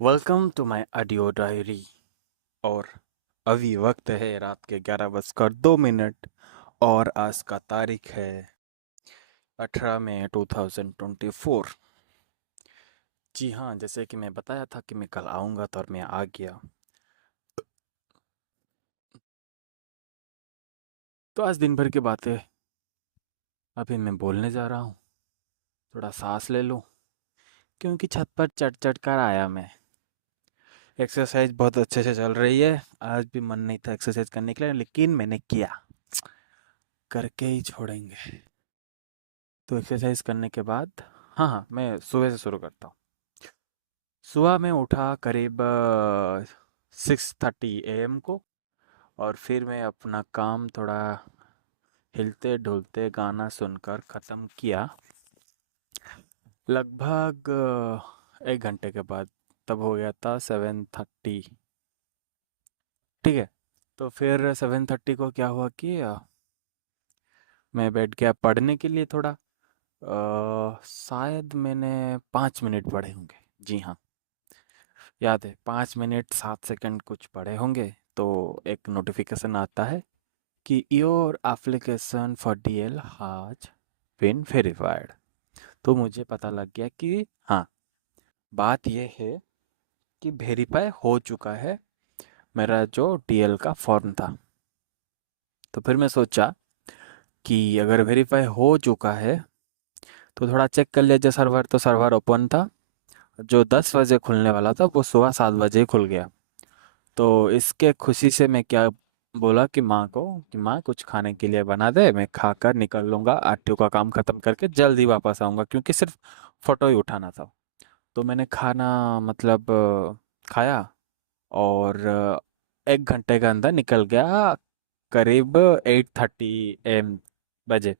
Welcome to my audio diary. और अभी वक्त है रात के 11:02 और आज का तारीख है 18 मई 2024। जी हाँ, जैसे कि मैं बताया था कि मैं कल आऊँगा तो और मैं आ गया। तो आज दिन भर की बातें अभी मैं बोलने जा रहा हूँ। थोड़ा सांस ले लूँ क्योंकि छत पर चढ़ चढ़ कर आया मैं। एक्सरसाइज बहुत अच्छे से चल रही है। आज भी मन नहीं था एक्सरसाइज करने के लिए, लेकिन मैंने किया। करके ही छोड़ेंगे। तो एक्सरसाइज करने के बाद हाँ, मैं सुबह से शुरू करता हूँ। सुबह में उठा करीब 6:30 AM को। और फिर मैं अपना काम थोड़ा हिलते डुलते गाना सुनकर ख़त्म किया। लगभग 1 घंटे के बाद तब हो गया था 7:30। ठीक है। तो फिर 7:30 को क्या हुआ कि मैं बैठ गया पढ़ने के लिए थोड़ा। शायद मैंने 5 मिनट पढ़े होंगे। जी हाँ, याद है, 5 मिनट 7 सेकंड कुछ पढ़े होंगे। तो एक नोटिफिकेशन आता है कि your application for DL has been verified. तो मुझे पता लग गया कि हाँ, बात यह है कि वेरीफाई हो चुका है मेरा जो डीएल का फॉर्म था। तो फिर मैं सोचा कि अगर वेरीफाई हो चुका है तो थोड़ा चेक कर लिया जाए सर्वर। तो सर्वर ओपन था। जो 10 बजे खुलने वाला था वो सुबह 7 बजे ही खुल गया। तो इसके खुशी से मैं क्या बोला कि माँ को कि माँ कुछ खाने के लिए बना दे, मैं खाकर निकल लूँगा, आरटीओ का काम ख़त्म करके जल्दी वापस आऊँगा, क्योंकि सिर्फ फ़ोटो ही उठाना था। तो मैंने खाना मतलब खाया। और 1 घंटे के अंदर निकल गया करीब 8:30 AM बजे।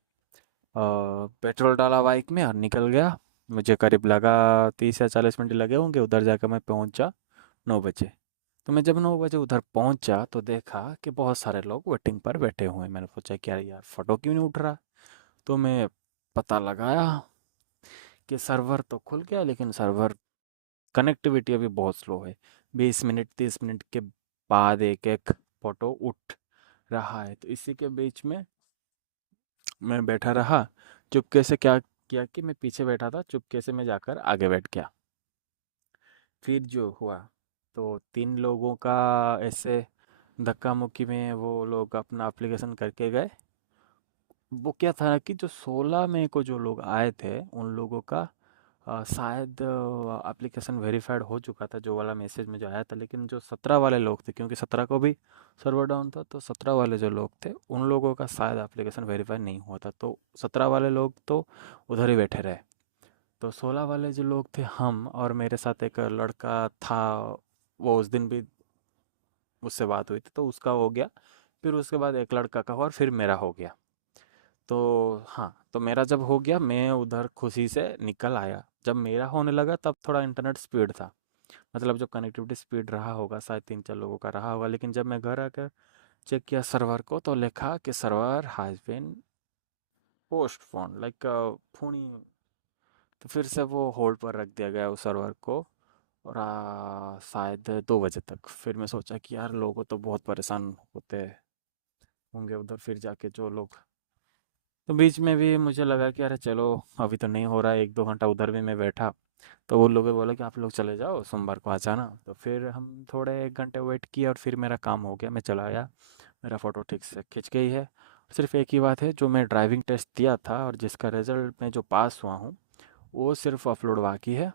पेट्रोल डाला बाइक में और निकल गया। मुझे करीब लगा 30 या 40 मिनट लगे होंगे। उधर जाकर मैं पहुंचा 9 बजे। तो मैं जब 9 बजे उधर पहुंचा तो देखा कि बहुत सारे लोग वेटिंग पर बैठे हुए हैं। मैंने सोचा कि यार यार फ़ोटो क्यों नहीं उठ रहा। तो मैं पता लगाया कि सर्वर तो खुल गया, लेकिन सर्वर कनेक्टिविटी अभी बहुत स्लो है। 20 मिनट 30 मिनट के बाद एक एक फ़ोटो उठ रहा है। तो इसी के बीच में मैं बैठा रहा चुपके से। क्या किया कि मैं पीछे बैठा था, चुपके से मैं जाकर आगे बैठ गया। फिर जो हुआ तो 3 लोगों का ऐसे धक्का मुक्की में वो लोग अपना एप्लीकेशन करके गए। वो क्या था कि जो 16 मई को जो लोग आए थे उन लोगों का शायद एप्लीकेशन वेरीफाइड हो चुका था, जो वाला मैसेज मुझे आया था। लेकिन जो 17 वाले लोग थे, क्योंकि 17 को भी सर्वर डाउन था, तो 17 वाले जो लोग थे उन लोगों का शायद एप्लीकेशन वेरीफाई नहीं हुआ था। तो 17 वाले लोग तो उधर ही बैठे रहे। तो 16 वाले जो लोग थे, हम और मेरे साथ एक लड़का था, वो उस दिन भी उससे बात हुई थी तो उसका हो गया। फिर उसके बाद एक लड़का का हुआ और फिर मेरा हो गया। तो हाँ, तो मेरा जब हो गया मैं उधर खुशी से निकल आया। जब मेरा होने लगा तब थोड़ा इंटरनेट स्पीड था। मतलब जो कनेक्टिविटी स्पीड रहा होगा शायद 3 4 लोगों का रहा होगा। लेकिन जब मैं घर आकर चेक किया सर्वर को तो लिखा कि server has been postpone like phone. तो फिर से वो होल्ड पर रख दिया गया उस सर्वर को। और शायद 2 बजे तक। फिर मैं सोचा कि यार लोगों तो बहुत परेशान होते होंगे उधर फिर जाके जो लोग। तो बीच में भी मुझे लगा कि अरे चलो, अभी तो नहीं हो रहा है, 1 2 घंटा उधर भी मैं बैठा। तो वो लोग बोले कि आप लोग चले जाओ, सोमवार को आ जाना। तो फिर हम थोड़े 1 घंटे वेट किए और फिर मेरा काम हो गया, मैं चला आया। मेरा फ़ोटो ठीक से खिंच गई है। सिर्फ एक ही बात है, जो मैं ड्राइविंग टेस्ट दिया था और जिसका रिजल्ट मैं जो पास हुआ हूँ वो सिर्फ अपलोड बाकी है।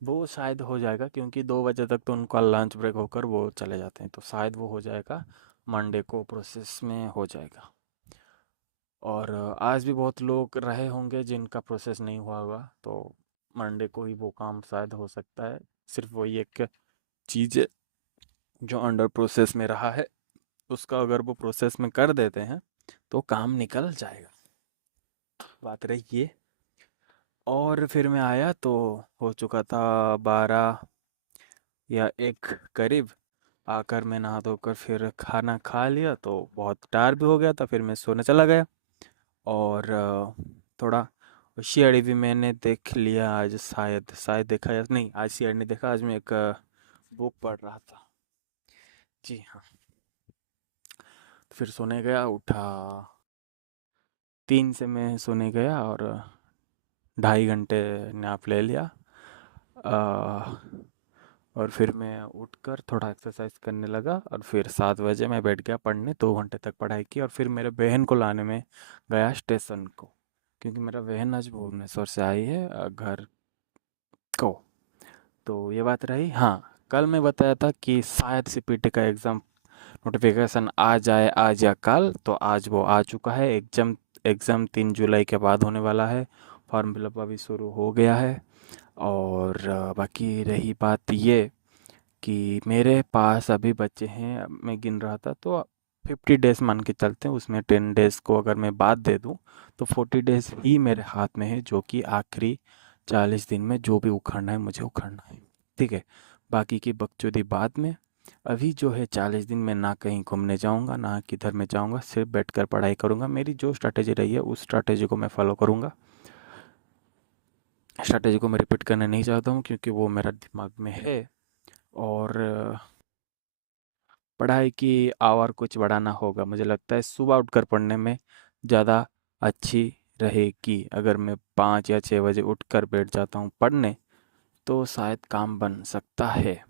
वो शायद हो जाएगा, क्योंकि 2 बजे तक तो उनका लंच ब्रेक होकर वो चले जाते हैं। तो शायद वो हो जाएगा, मंडे को प्रोसेस में हो जाएगा। और आज भी बहुत लोग रहे होंगे जिनका प्रोसेस नहीं हुआ होगा, तो मंडे को ही वो काम शायद हो सकता है। सिर्फ वही एक चीज़ है जो अंडर प्रोसेस में रहा है, उसका अगर वो प्रोसेस में कर देते हैं तो काम निकल जाएगा। बात रही ये। और फिर मैं आया तो हो चुका था 12 या 1 करीब। आकर मैं नहा धोकर फिर खाना खा लिया तो बहुत टायर भी हो गया था, फिर मैं सोने चला गया। और थोड़ा सीआईडी भी मैंने देख लिया आज, शायद शायद देखा या नहीं, आज सीआईडी नहीं देखा, आज मैं एक बुक पढ़ रहा था। जी हाँ। फिर सोने गया, उठा 3 से मैं सोने गया और 2.5 घंटे नैप ले लिया। अ, और फिर मैं उठकर थोड़ा एक्सरसाइज करने लगा और फिर 7 बजे मैं बैठ गया पढ़ने, 2 घंटे तक पढ़ाई की और फिर मेरे बहन को लाने में गया स्टेशन को, क्योंकि मेरा बहन आज भुवनेश्वर से आई है घर को। तो ये बात रही। हाँ, कल मैं बताया था कि शायद सीपीटी का एग्ज़ाम नोटिफिकेशन आ जाए आज या कल, तो आज वो आ चुका है। एग्ज़ाम एग्ज़ाम 3 जुलाई के बाद होने वाला है। फॉर्म फिलअप अभी शुरू हो गया है। और बाकी रही बात ये कि मेरे पास अभी बचे हैं, मैं गिन रहा था तो 50 डेज़ मान के चलते हैं, उसमें 10 डेज़ को अगर मैं बाद दे दूं तो 40 डेज़ ही मेरे हाथ में है, जो कि आखिरी 40 दिन में जो भी उखाड़ना है मुझे उखाड़ना है। ठीक है, बाकी की बकचोदी बाद में। अभी जो है 40 दिन में ना कहीं घूमने जाऊंगा ना किधर में जाऊंगा, सिर्फ बैठकर पढ़ाई करूंगा। मेरी जो स्ट्रैटेजी रही है उस स्ट्रैटेजी को मैं फॉलो करूंगा। स्ट्रैटेजी को मैं रिपीट करना नहीं चाहता हूँ क्योंकि वो मेरा दिमाग में है। और पढ़ाई की आवर कुछ बढ़ाना होगा। मुझे लगता है सुबह उठकर पढ़ने में ज़्यादा अच्छी रहेगी। अगर मैं 5 या 6 बजे उठकर बैठ जाता हूँ पढ़ने तो शायद काम बन सकता है।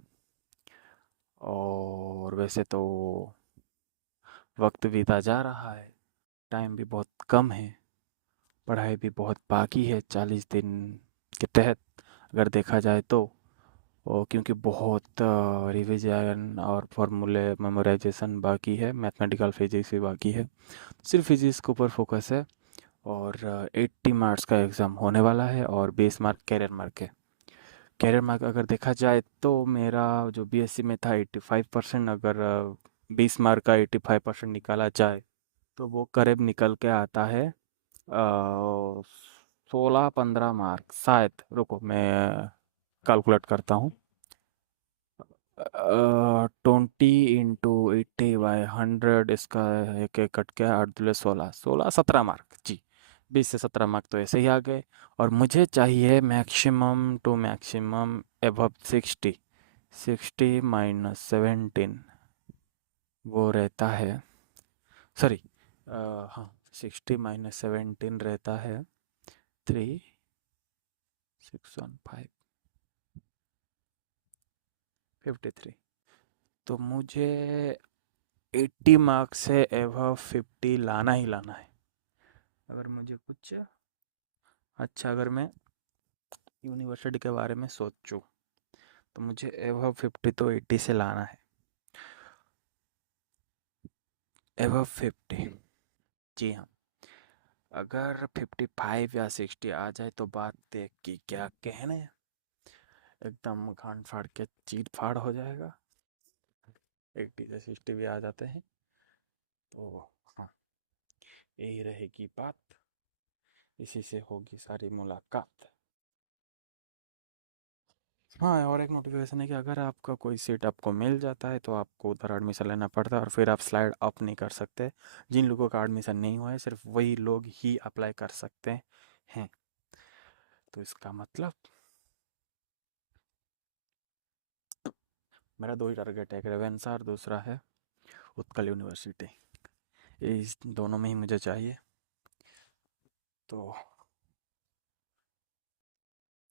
और वैसे तो वक्त बीता जा रहा है, टाइम भी बहुत कम है, पढ़ाई भी बहुत बाकी है 40 दिन के तहत अगर देखा जाए तो। और क्योंकि बहुत रिवीजन और फार्मूले मेमोराइजेशन बाकी है, मैथमेटिकल फिजिक्स भी बाकी है, सिर्फ फिजिक्स के ऊपर फोकस है। और 80 मार्क्स का एग्ज़ाम होने वाला है और 20 मार्क कैरियर मार्क है। कैरियर मार्क अगर देखा जाए तो मेरा जो बीएससी में था 85%, अगर 20 मार्क का 85% निकाला जाए तो वो करीब निकल के आता है 16-15 मार्क शायद। रुको मैं कैलकुलेट करता हूँ। 20 × 80/100, इसका एक एक कट गया, 8 × 16 16 17 मार्क जी। 20 से 17 मार्क तो ऐसे ही आ गए। और मुझे चाहिए मैक्सिमम टू मैक्सिमम एबव 60। 60 - 17 वो रहता है, सॉरी, हाँ, 60 - 17 रहता है 3615 53। तो मुझे 80 मार्क्स से एबव 50 लाना ही लाना है। अगर मुझे कुछ अच्छा, अगर मैं यूनिवर्सिटी के बारे में सोचूं तो मुझे एबव 50 तो 80 से लाना है। एबव 50, जी हाँ। अगर 55 या 60 आ जाए तो बात देख की क्या कहने, एकदम खान फाड़ के चीर फाड़ हो जाएगा। 80 से 60 भी आ जाते हैं तो हाँ, यही रहेगी बात। इसी से होगी सारी मुलाकात। हाँ, और एक नोटिफिकेशन है कि अगर आपका कोई सीट आपको मिल जाता है तो आपको उधर एडमिशन लेना पड़ता है और फिर आप स्लाइड अप नहीं कर सकते। जिन लोगों का एडमिशन नहीं हुआ है सिर्फ वही लोग ही अप्लाई कर सकते हैं। तो इसका मतलब मेरा 2 ही टारगेट है, एक रेवेन्सा और दूसरा है उत्कल यूनिवर्सिटी। इस दोनों में ही मुझे चाहिए। तो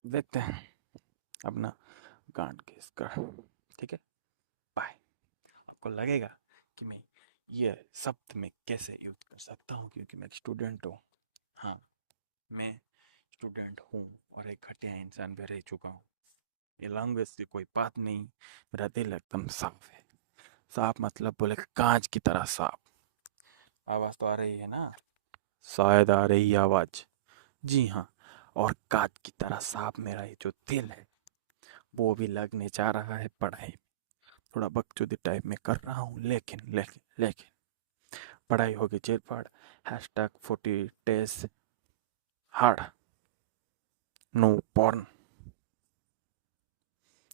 देखते हैं अपना गांड घिस कर। ठीक है, बाय। आपको लगेगा कि मैं ये शब्द में कैसे यूज कर सकता हूँ क्योंकि मैं एक स्टूडेंट हूँ। हाँ, मैं स्टूडेंट हूँ और एक घटिया इंसान भी रह चुका हूँ। ये लैंग्वेज से कोई बात नहीं, मेरा दिल एकदम साफ है। साफ मतलब बोले कांच की तरह साफ। आवाज़ तो आ रही है ना, शायद आ रही है आवाज़। जी हाँ, और कांच की तरह साफ मेरा ये जो दिल है वो भी लगने जा रहा है पढ़ाई। थोड़ा बकचोदी टाइप में कर रहा हूँ, लेकिन लेकिन लेकिन पढ़ाई होगी चिरफाड़। Hashtag 40 days hard, no porn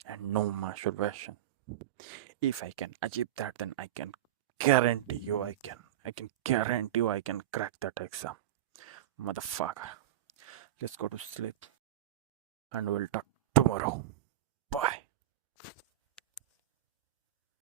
and no masturbation. If I can achieve that, then I can guarantee you I can guarantee you I can crack that exam, motherfucker. Just go to sleep and we'll talk tomorrow.